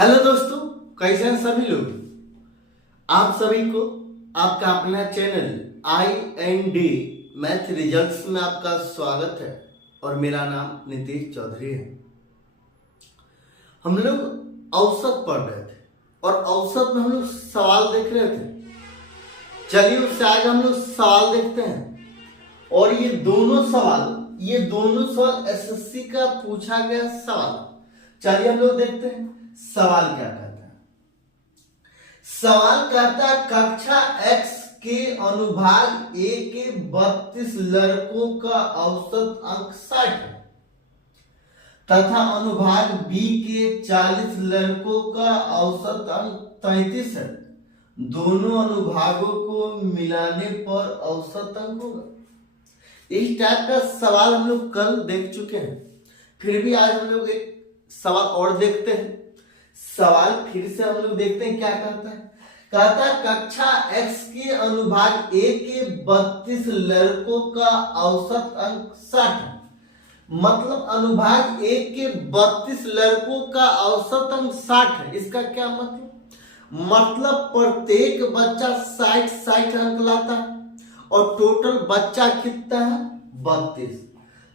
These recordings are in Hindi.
हेलो दोस्तों, कैसे हैं सभी लोग। आप सभी को आपका अपना चैनल IND मैथ रिजल्ट्स में आपका स्वागत है और मेरा नाम नीतीश चौधरी है। हम लोग औसत पढ़ रहे थे और औसत में हम लोग सवाल देख रहे थे। चलिए उससे आगे हम लोग सवाल देखते हैं और ये दोनों सवाल SSC का पूछा गया सवाल। चलिए हम लोग देखते हैं सवाल क्या कहता है। सवाल कहता है कक्षा X के अनुभाग A के 32 लड़कों का औसत अंक 60 है तथा अनुभाग B के 40 लड़कों का औसत अंक 33 है। दोनों अनुभागों को मिलाने पर औसत अंक होगा। इस टाइप का सवाल हम लोग कल देख चुके हैं, फिर भी आज हम लोग एक सवाल और देखते हैं। सवाल फिर से हम लोग देखते हैं क्या कहता है। कहता है कक्षा X के अनुभाग A के 32 लड़कों का औसत अंक 60 है। मतलब अनुभाग A के 32 लड़कों का औसत अंक 60 है। इसका क्या मतलब प्रत्येक बच्चा 60 अंक लाता है और टोटल बच्चा कितना है 32।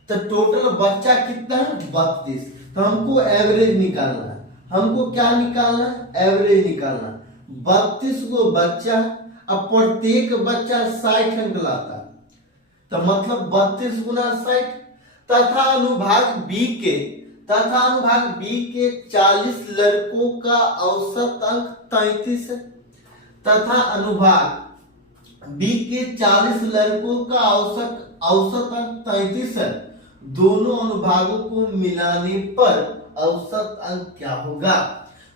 तो टोटल बच्चा कितना है 32। तो हमको एवरेज निकालना है। हमको क्या निकालना है, एवरेज निकालना। 32 को बच्चा, अब प्रत्येक बच्चा 60 अंक लाता है, तो मतलब 32 गुना 60 तथा अनुभाग बी के 40 लड़कों का औसत अंक 33 है तथा अनुभाग बी के 40 लड़कों का औसत अंक 33 है। दोनों अनुभागों को मिलाने पर औसत अंक क्या होगा।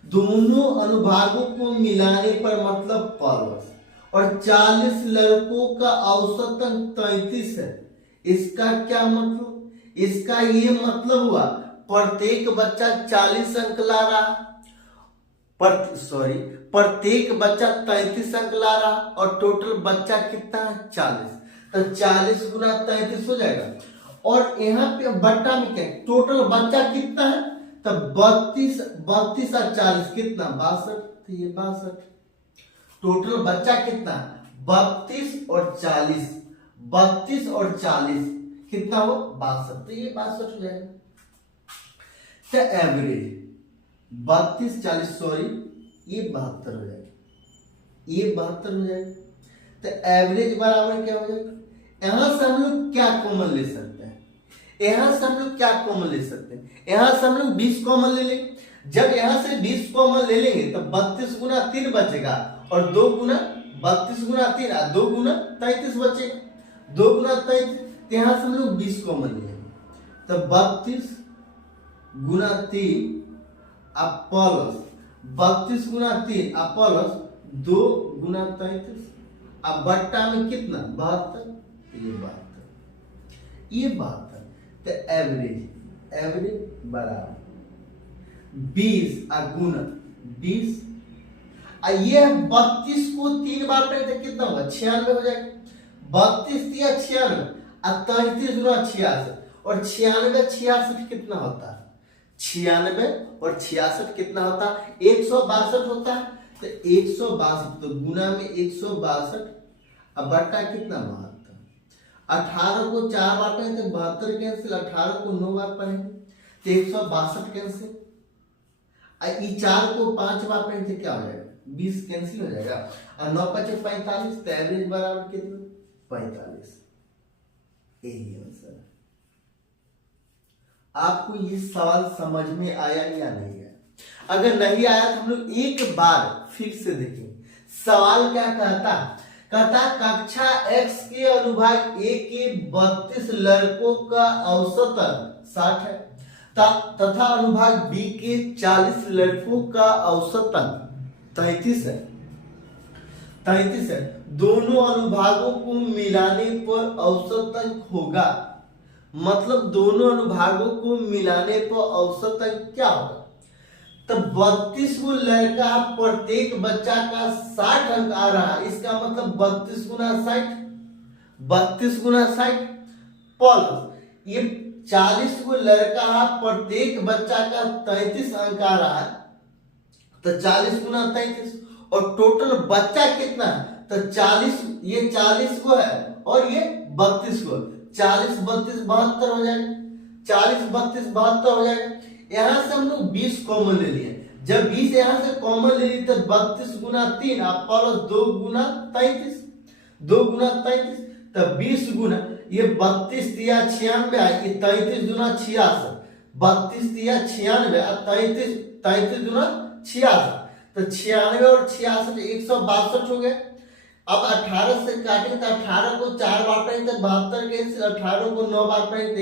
दोनों अनुभागों को मिलाने पर मतलब परवश और 40 लड़कों का औसत अंक 33 है। इसका क्या मतलब, इसका ये मतलब हुआ प्रत्येक बच्चा 40 अंक ला रहा, प्रत्येक बच्चा 33 अंक ला रहा और टोटल बच्चा कितना है 40। तो 40 गुना 33 हो जाएगा और यहाँ पे बट्टा में क्या टोटल बच्चा कितना है, तब 32 और 40 कितना 62। तो ये 62 टोटल बच्चा कितना 32 और 40 कितना हो 62। तो ये 62 हो जाएगा। तो एवरेज 32 40 ये 72 हो जाएगा, ये 72 हो जाएगा। तो एवरेज बराबर क्या हो जाएगा। यहां से हम लोग क्या कॉमन ले सकते हैं, यहां से हम लोग 20 कॉमन ले लेंगे। जब यहां से 20 कॉमन ले लेंगे तो 32 गुना 3 बचेगा और 2 गुना 32 गुना 3 और 2 गुना 33 बचेगा। 2 गुना 33, तो यहां से हम लोग 20 कॉमन ले लेंगे तो 32 गुना 3 प्लस 32 गुना 3 प्लस 2 गुना 33 अब बट्टा में कितना 72। ये 72। तो एवरेज बराबर 20 गुना 20 ये 32 को 3 बार पढ़े तो कितना होगा 96 हो जाएगा। 32 या 96 और 33 गुना 66 और 96 कितना होता है 96 और 66 कितना होता है 162 होता है। तो 162 तो गुना में 162 अब बट्टा कितना 72। 18 को 4 बार पढ़ेंगे तो 72 कैंसिल, 18 को 9 बार पढ़ेंगे तो 162 कैंसिल, 4 को 5 बार पढ़ेंगे तो क्या हो जाएगा 20 कैंसिल हो जाएगा और 9 5 45। तो एवरेज बराबर कितना 45। यही आंसर है। आपको ये सवाल समझ में आया या नहीं आया। अगर नहीं आया तो हम लोग एक बार फिर से देखें। सवाल क्या कहता कक्षा X के अनुभाग A के 32 लड़कों का औसत अंक 60 है तथा अनुभाग B के 40 लड़कों का औसत अंक 33 है। दोनों अनुभागों को मिलाने पर औसत अंक होगा। मतलब दोनों अनुभागों को मिलाने पर औसत अंक क्या होगा। तो 32 को लड़का प्रत्येक बच्चा का 60 अंक आ रहा है। इसका मतलब 32 गुना 60 प्लस ये 40 को लड़का प्रत्येक बच्चा का 33 अंक आ रहा है तो 40 गुना 33, और टोटल बच्चा कितना है, तो 40, ये 40 को है और ये 32 को, 40 32 72 हो जाएगा, 40 32 72 हो जाएगा। यहां से हम लोग 20 कॉमन ले लिए, जब 20 यहां से कॉमन ले लिए तो 32 गुना 3 आप प्लस 2 गुना 33, 2 गुना 33, तब 20 गुना ये 32 तिया 96 है, ये 33 गुना 66, 32 तिया 96 और 33 33 गुना 66, तो 96 और 66 162 हो गए। अब 18 से काटेंगे तो 18 को 4 बार पढ़ेंगे तो 72 कैंसिल, 18 को 9 बार पढ़ेंगे तो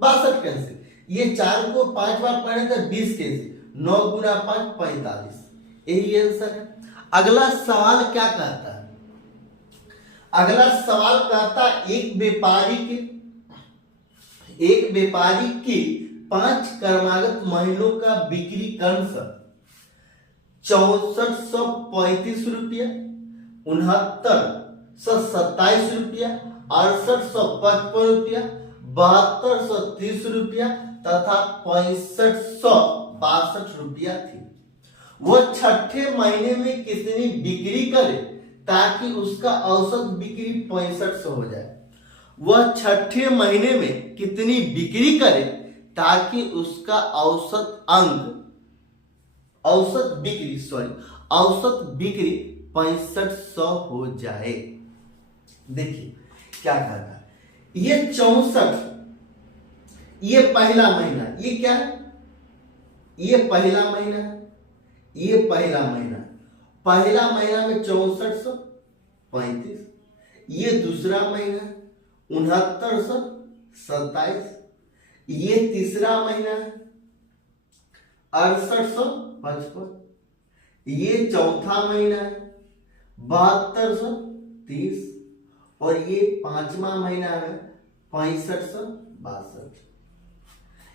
162 कैंसिल, ये 4 को 5 बार पढ़ेंगे तो 20 कैंसिल, 9 गुना 5 45, यही आंसर है। अगला सवाल क्या कहता है, अगला सवाल कहता है एक व्यापारी की 5 क्रमागत महीनों का बिक्री क्रमश 6435 रुपया, 6927 रुपया, 6855 रुपया, 7230 रुपया तथा 6562 रुपया थी। वह छठे महीने में कितनी बिक्री करे ताकि उसका औसत बिक्री 6500 हो जाए। वह छठे महीने में कितनी बिक्री करे ताकि उसका औसत बिक्री 6500 हो जाए। देखिए क्या कहता है, ये 64, ये पहला महीना, ये क्या है, ये पहला महीना है, ये पहला महीना में 6435, ये दूसरा महीना 6927, ये तीसरा महीना है 6855, ये चौथा महीना है 7230 और ये पांचवा महीना है 6562,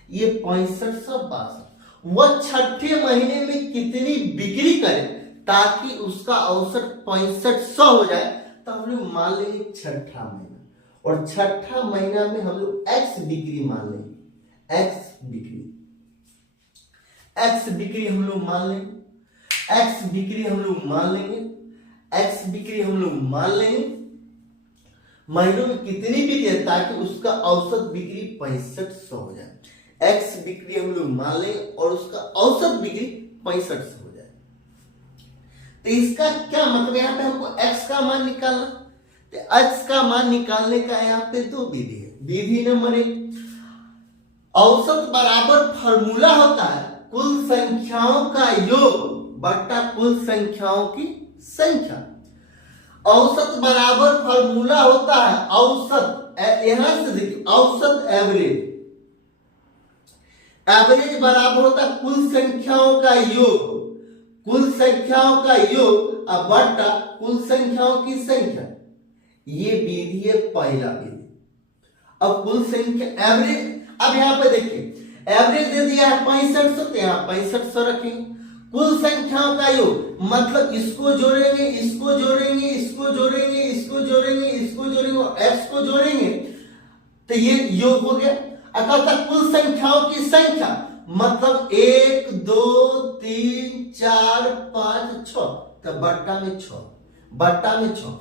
ये 6562। वह छठे महीने में कितनी बिक्री करे ताकि उसका औसत 6500 हो जाए, तो हम लोग मान लेंगे छठा महीना, और छठा महीना में हम लोग x बिक्री मान लेंगे, x बिक्री हम लोग मान लेंगे, x बिक्री हम लोग मान लेंगे महीनों में कितनी बिक्री है ताकि उसका औसत बिक्री 6500 हो जाए। x बिक्री हम लोग मान लेंगे और उसका औसत बिक्री 6500 हो जाए। तो इसका क्या मतलब, यहाँ पे हमको x का मान निकालना, तो x का मान निकालने का यहाँ पे 2 विधि है। विधि नंबर 1, औसत बराबर फॉर्मूला होता है कुल संख्याओं का योग बट्टा कुल संख्याओं की संख्या। औसत बराबर फॉर्मूला होता है औसत, यहां से देखिए औसत एवरेज बराबर होता है कुल संख्याओं का योग और बट्टा कुल संख्याओं की संख्या। ये विधि है पहला विधि। अब कुल संख्या एवरेज, अब यहां पे देखिए एवरेज दे दिया है 6500, तो यहां 6500 रखेंगे। कुल संख्याओं का योग मतलब इसको जोड़ेंगे, इसको जोड़ेंगे, इसको जोड़ेंगे, इसको जोड़ेंगे, इसको जोड़ेंगे और x को जोड़ेंगे, तो ये योग हो गया। अर्थात कुल संख्याओं की संख्या मतलब 1 2 3 4 5 6, तो बट्टा में 6,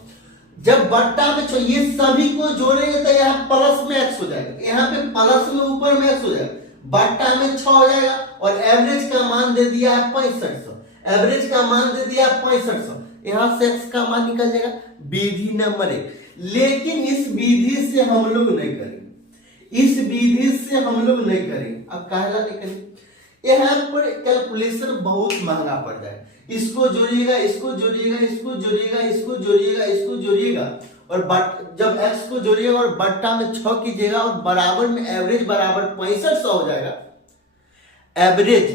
जब बट्टा में 6 ये सभी को जोड़ेंगे तो यहाँ प्लस में x हो जाएगा, यहाँ पे प्लस में ऊपर में x हो जाएगा, बट्टा में 6 हो जाएगा और एवरेज का मान दे दिया है 6500, यहां से x का मान निकल जाएगा। विधि नंबर 1। लेकिन इस विधि से हम लोग नहीं करेंगे, अब काहेला नहीं करेंगे, यहाँ पर कैलकुलेशन बहुत महंगा पड़ जाएगा। इसको जोड़िएगा, इसको जोड़िएगा, इसको जोड़िएगा, इसको जोड़िएगा, इसको जोड़िएगा और जब x को जोड़िएगा और बट्टा में 6 कीजिएगा और बराबर में एवरेज बराबर 6500 हो जाएगा। एवरेज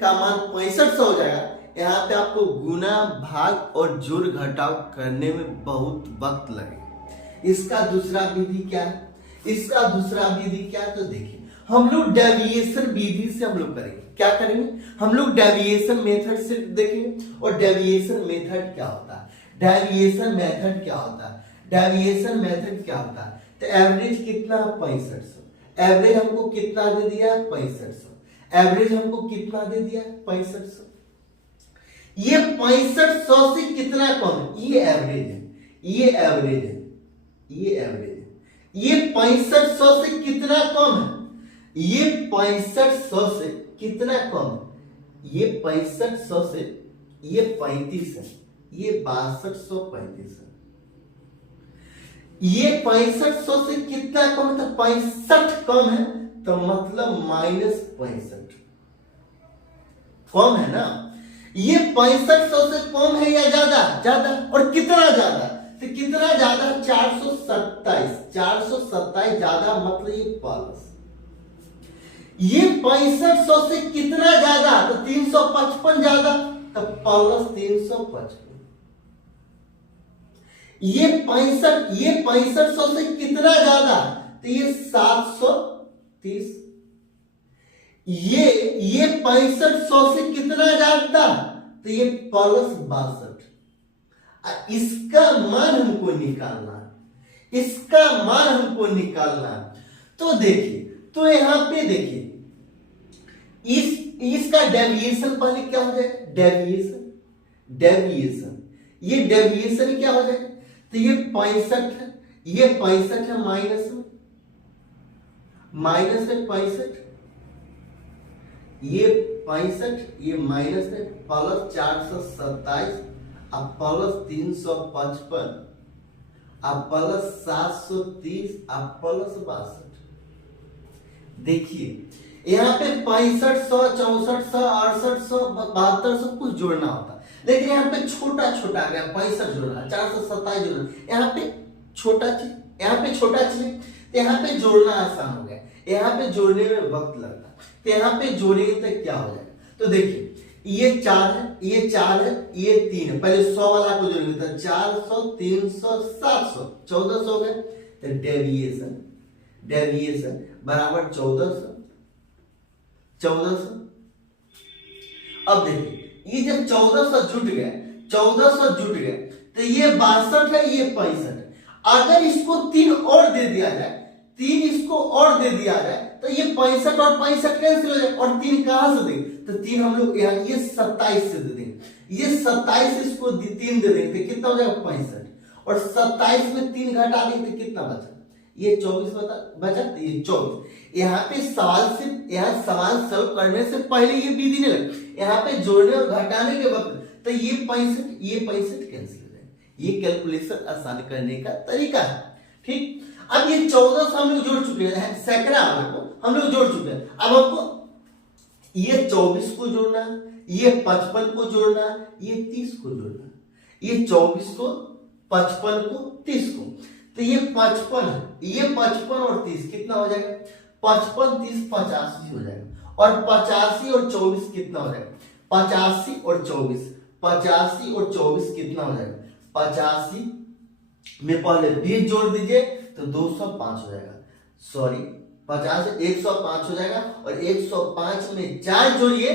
का मान 6500 हो जाएगा। यहाँ पे आपको गुना भाग और जोड़ घटाव करने में बहुत वक्त लगेगा। इसका दूसरा विधि क्या है, तो देखिए हम लोग डेविएशन विधि से हम लोग करेंगे। क्या करेंगे, हम लोग डेविएशन मेथड से देखेंगे। और डेविएशन मेथड क्या होता है, डेविएशन मेथड क्या होता है, तो एवरेज कितना 6500, एवरेज हमको कितना दे दिया 6500, ये 6500 से कितना कम है? ये एवरेज है, ये एवरेज है, ये एवरेज है। ये 6500 से कितना कम है? ये 6500 से कितना कम है? ये 6500 से ये 35 है, ये 6235 है। ये 6500 से कितना कम है? तो 65 कम है, तो मतलब -65 कम है ना। ये 6500 से कम है या ज्यादा? ज्यादा। और कितना ज्यादा? तो कितना ज्यादा? 427। 427 ज्यादा मतलब ये प्लस। ये 6500 से कितना ज्यादा? तो 355 ज्यादा, तो प्लस 355। ये 6500 से कितना ज्यादा? तो ये 730। ये 6500 से कितना ज्यादा? तो ये प्लस 62। इसका मान हमको निकालना है, इसका मान हमको निकालना है। तो देखिए, तो यहां पे देखिए, इसका डेविएशन पहले क्या हो जाएगा? डेविएशन, डेविएशन, ये डेविएशन क्या हो जाएगा? तो ये 65 है, ये 65 है, माइनस में, माइनस में 65, ये 65, ये माइनस में, प्लस 427, अब प्लस 355, अब प्लस 730, अब प्लस 62। देखिए यहाँ पे 6500, 6400, 6800, 7200 कुछ जोड़ना होता, लेकिन यहाँ पे छोटा छोटा आ गया, 65 जोड़ना, 427 जोड़ना, यहाँ पे छोटा चीज, यहाँ पे छोटा चीज, तो यहाँ पे जोड़ना आसान हो गया, यहाँ पे जोड़ने में वक्त लगता, तो यहाँ पे जोड़ेंगे तो क्या हो जाएगा? तो देखिए ये 4 है, ये 4 है, ये 3 है, पहले 100 वाला को जोड़ेंगे तो 400, 300, 700, 1400 हो गए। तो डेविएशन, डेविएशन बराबर 1400, 1400। अब देखिए ये जब 1400 जुट गए, 1400 जुट गए, तो ये 62 है, ये 65 है। अगर इसको 3 और दे दिया जाए, 3 इसको और दे दिया जाए, तो ये 65 और 65 कैंसिल हो जाए, और 3 कहां से देंगे? तो 3 हम लोग यहाँ ये 27 से दे देंगे, ये 27 इसको 3 दे देंगे, तो कितना हो जाएगा? 65। और 27 में 3 घटा देंगे तो कितना बचा? ये 24 बचा, तो ये 24। यहाँ पे सवाल से, यहाँ सवाल सॉल्व करने से पहले ये विधि नहीं लगे, यहाँ पे जोड़ने और घटाने के वक्त तो ये 65, ये 65 कैंसिल हो जाए। ये कैलकुलेशन आसान करने का तरीका है, ठीक। अब ये 1400 हम लोग जोड़ चुके हैं, सैकड़ा वाला को हम लोग जोड़ चुके हैं। अब हमको ये 24 को जोड़ना है, ये 55 को जोड़ना है, ये 30 को जोड़ना है, ये 24 को, 55 को, 30 को, तो ये 55 है, ये 55 और 30 कितना हो जाएगा? 55, 30, 85 हो जाएगा। और 85 और 24 कितना हो जाएगा? 85 और 24, 85 और 24 कितना हो जाएगा? 85 में पहले 20 जोड़ दीजिए तो 205 हो जाएगा, सॉरी 50 से 105 हो जाएगा, और 105 में 4 जोड़िए,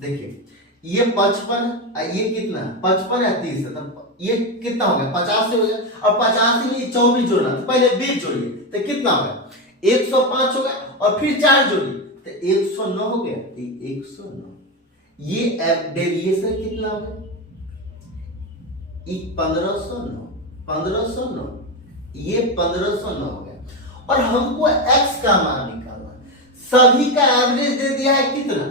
देखिए ये 55 है, ये कितना है? 55 या 30 है, तो ये कितना हो गया? 50 से हो गया। और 50 में 24 जोड़ना, तो पहले 20 जोड़िए तो कितना हो गया? 105 हो गया, और फिर 4 जोड़िए तो 109 हो गया, 109। ये डेविएशन कितना हो गया? 1509, 1509, ये 1509 हो गया। और हमको x का मान निकालना, सभी का एवरेज दे दिया है कितना?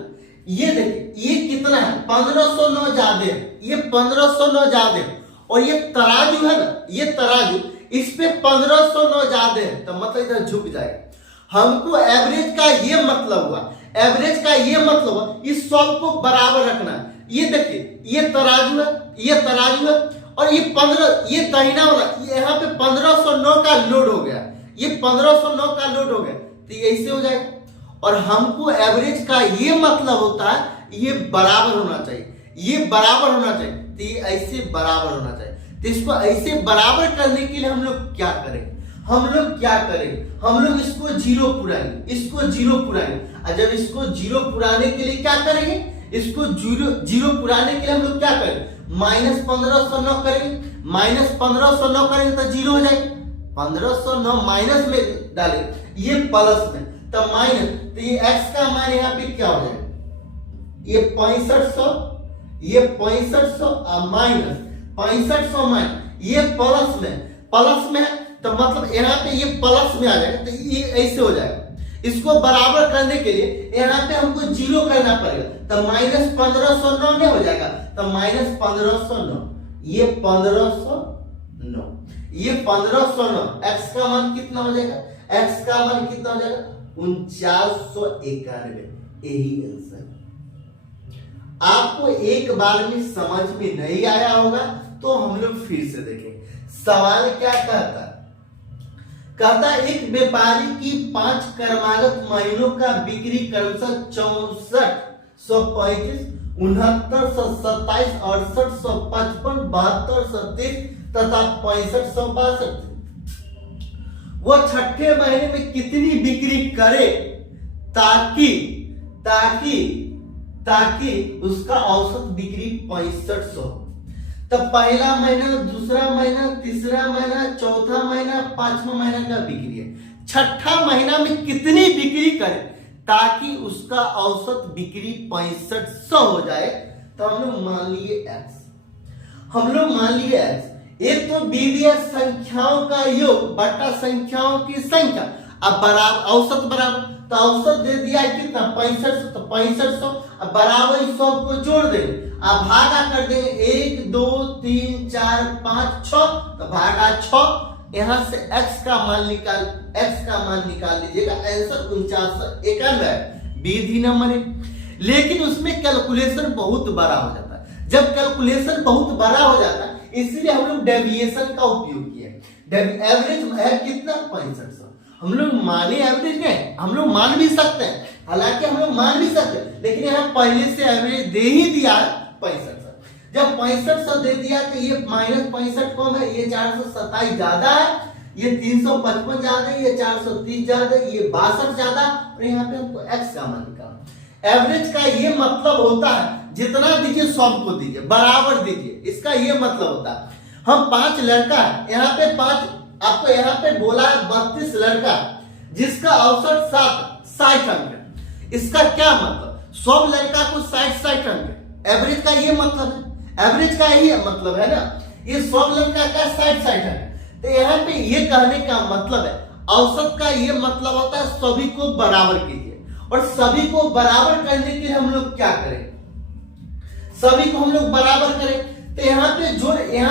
ये देखिए ये कितना है? 1509 ज्यादा है, ये 1509 ज्यादा है, और ये तराजू है ना, ये तराजू, इस पे 1509 ज्यादा है, तो मतलब इधर झुक जाएगा। हमको एवरेज का ये मतलब हुआ, एवरेज का ये मतलब हुआ इस सबको बराबर रखना है। ये देखिए ये तराजू है, ये तराजू है, और ये 15, ये दाहिना वाला, यहाँ पे 1509 का लोड हो गया, ये 1509 का लोड हो गया, तो ये ऐसे हो जाएगा। और हमको एवरेज का ये मतलब होता है ये बराबर होना चाहिए, ये बराबर होना चाहिए, तो ये ऐसे बराबर होना चाहिए। तो इसको ऐसे बराबर करने के लिए हम लोग क्या करेंगे? हम लोग क्या करेंगे? हम लोग इसको 0 पुराएंगे, इसको 0 पुराएंगे। और जब इसको 0 पुराने के लिए क्या करेंगे? इसको 0 पुराने के लिए हम लोग क्या करेंगे? -1509 करेंगे, -1509 करेंगे तो 0 हो जाएगा। 1509 माइनस में डालें, ये प्लस में, तो माइनस, तो ये x का मान यहाँ पे क्या हो जाएगा? ये 6500, ये 6500 माइनस 6500 माइनस ये प्लस में तो मतलब यहाँ पे ये प्लस में आ जाएगा, तो ये ऐसे हो जाएगा। इसको बराबर करने के लिए यहाँ पे हमको जीरो करना पड़ेगा, तो माइनस 1509 नहीं हो जाएगा, तो माइनस 1509 ये 1509 ये 1509 x का मान कितना हो जाएगा, x का मान कितना हो जाएगा 4991। यही आंसर। आपको एक बार में समझ में नहीं आया होगा तो हम लोग फिर से देखें। सवाल क्या कहता है, कहता है एक व्यापारी की 5 कर्मागत महीनों का बिक्री क्रमशः 64, 135, 69, 127, 68, 155, 72, 37 तथा 65, 162। वह छठे महीने में कितनी बिक्री करे ताकि उसका औसत बिक्री 6500। तो पहला महीना, दूसरा महीना, तीसरा महीना, चौथा महीना, पांचवा महीना का बिक्री है। छठा महीना में कितनी बिक्री करे ताकि उसका औसत बिक्री 6500 हो जाए। तो हम लोग मान लिए x। एक तो बीदिया संख्याओं का योग बटा संख्याओं की संख्या, अब बराबर औसत बराबर, तो औसत दे दिया है कितना 6500, तो 6500 अब बराबर 100 को जोड़ देंगे, अब भागा कर देंगे 1 2 3 4 5 6, तो भागा 6। यहां से x का मान निकाल लीजिएगा, आंसर 4991 है, विधि नंबर 1। लेकिन उसमें कैलकुलेशन बहुत बड़ा हो जाता है। जब कैलकुलेशन बहुत बड़ा हो जाता है इसलिए हम लोग डेविएशन का उपयोग किए। एवरेज है कितना 6500। हम लोग माने एवरेज नहीं, हम लोग मान भी सकते हैं, हालांकि हम लोग मान भी सकते हैं, लेकिन यहाँ पहले से एवरेज दे ही दिया 6500। जब 6500 दे दिया तो ये माइनस 65 कम है, ये 427 ज्यादा है, ये 355 ज्यादा है, ये 430 ज्यादा है, ये 62 ज्यादा, और यहाँ पे हमको x का मान निकालना। एवरेज का ये मतलब होता है जितना दीजिए सबको दीजिए, बराबर दीजिए, इसका ये मतलब होता है। हम 5 लड़का है, यहाँ पे 5, आपको यहाँ पे बोला है 32 लड़का जिसका औसत 60 अंक है। इसका क्या मतलब, सब लड़का को 60 अंक है, एवरेज का ये मतलब है, एवरेज का यही मतलब है ना, ये सब लड़का का 60 अंक। तो यहाँ पे ये कहने का मतलब है औसत का ये मतलब होता है सभी को बराबर कीजिए, और सभी को बराबर करने के लिए हम लोग क्या करें, सभी को हम लोग बराबर करें। तो यहाँ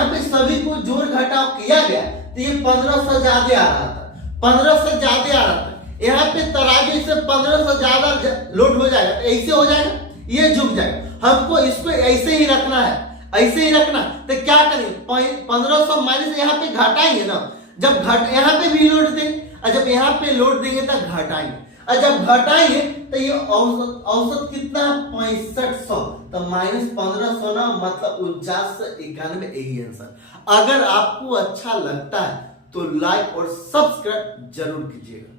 पे सभी को जोड़ घटाव किया गया तो ये 1500 ज्यादा आ रहा था, 1500 ज्यादा आ रहा था। यहाँ पे तराजू से 1500 ज्यादा लोड हो जाएगा, ऐसे हो जाएगा, ये झुक जाएगा। हमको इसको ऐसे ही रखना है, ऐसे ही रखना। तो क्या करें, 1500 माइनस यहाँ पे घटाएंगे ना, जब यहाँ पे भी लोड देंगे, और जब यहाँ पे लोड देंगे तो घटाएंगे, और जब घटाएंगे तो ये औसत कितना 6500, तो माइनस 1500 ना, मतलब 4991। यही आंसर। अगर आपको अच्छा लगता है तो लाइक और सब्सक्राइब जरूर कीजिएगा।